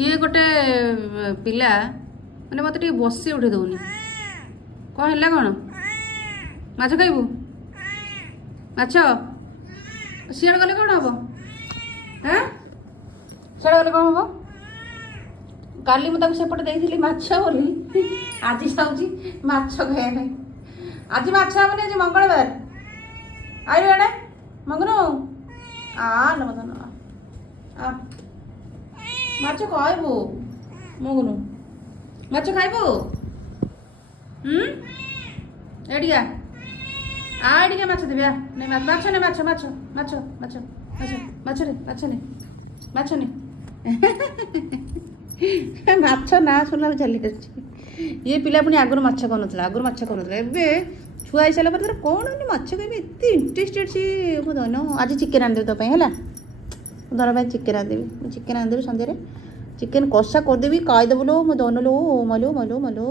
ये गोटे पिला मैंने मत बसी उठे दौनी कौन है कौन माछ खाइबू माछ सियाड़ गले कौन हम हाँ सियाड़ गले कौन हम काली मुझे सेपटे देती माछ बोली आज जाऊँगी माछ खाया आज माछ हेनी आज मंगलवार आयु एड़े मंगनू आल मदन आ माछ खाइबू मंगनू माछ खाइबू एडिया आडिया माछ देवी आ नहीं माछ नहीं माछ माछ माछ माछ माछ माछ रे माछ नहीं माछ नहीं माछ ना शुणला चली ये पिला पुणी आगुरी माछ कौन आगुरी माछ कौन ए छुआ ही सारा पर कौन माछ कह एत इंटरेस्टेड सी धन आज चिकेन आनदेवी तो है धन चिकेन आनदेवी चिकेन आनदेवी सन्ध्या चिकेन कषा करदेवी खाईदेव लो मो धन लो मलो मलो मलो